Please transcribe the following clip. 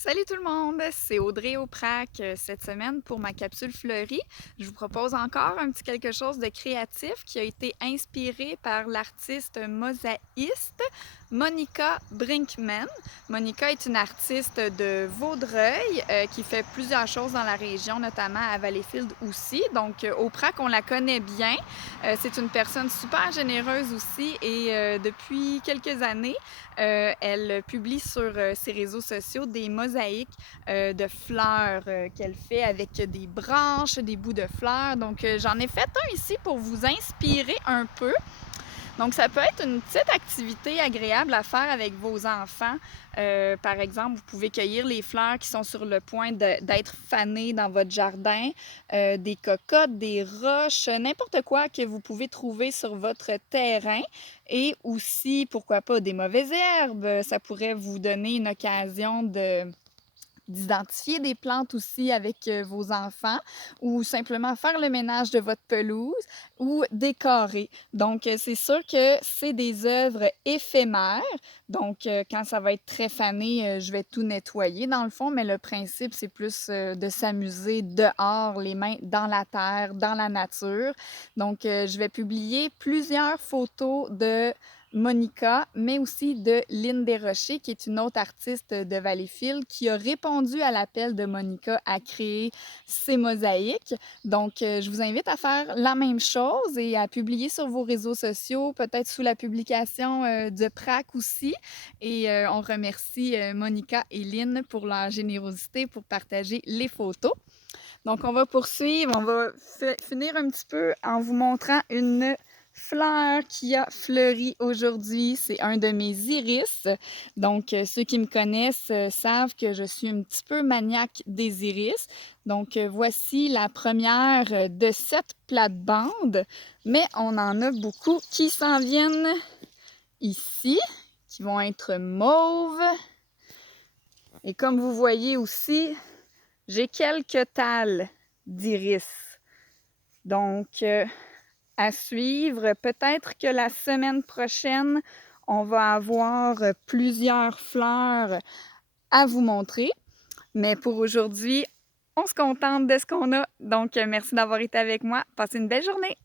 Salut tout le monde, c'est Audrey Auprac cette semaine pour ma capsule fleurie. Je vous propose encore un petit quelque chose de créatif qui a été inspiré par l'artiste mosaïste Monica Brinkman. Monica est une artiste de Vaudreuil qui fait plusieurs choses dans la région, notamment à Valleyfield aussi. Donc Auprac, on la connaît bien. C'est une personne super généreuse aussi et depuis quelques années, elle publie sur ses réseaux sociaux des mosaïques de fleurs qu'elle fait avec des branches, des bouts de fleurs. Donc, j'en ai fait un ici pour vous inspirer un peu. Donc, ça peut être une petite activité agréable à faire avec vos enfants. Par exemple, vous pouvez cueillir les fleurs qui sont sur le point d'être fanées dans votre jardin, des cocottes, des roches, n'importe quoi que vous pouvez trouver sur votre terrain. Et aussi, pourquoi pas, des mauvaises herbes. Ça pourrait vous donner une occasion d'identifier des plantes aussi avec vos enfants ou simplement faire le ménage de votre pelouse ou décorer. Donc, c'est sûr que c'est des œuvres éphémères. Donc, quand ça va être très fané, je vais tout nettoyer dans le fond, mais le principe, c'est plus de s'amuser dehors, les mains dans la terre, dans la nature. Donc, je vais publier plusieurs photos de Monica, mais aussi de Lynn Desrochers, qui est une autre artiste de Valleyfield, qui a répondu à l'appel de Monica à créer ces mosaïques. Donc, je vous invite à faire la même chose et à publier sur vos réseaux sociaux, peut-être sous la publication de PRAC aussi. Et on remercie Monica et Lynn pour leur générosité pour partager les photos. Donc, on va poursuivre, on va finir un petit peu en vous montrant une fleur qui a fleuri aujourd'hui. C'est un de mes iris. Donc, ceux qui me connaissent savent que je suis un petit peu maniaque des iris. Donc, voici la première de 7 plates-bandes, mais on en a beaucoup qui s'en viennent ici, qui vont être mauves. Et comme vous voyez aussi, j'ai quelques tales d'iris. Donc, à suivre. Peut-être que la semaine prochaine, on va avoir plusieurs fleurs à vous montrer. Mais pour aujourd'hui, on se contente de ce qu'on a. Donc, merci d'avoir été avec moi. Passez une belle journée!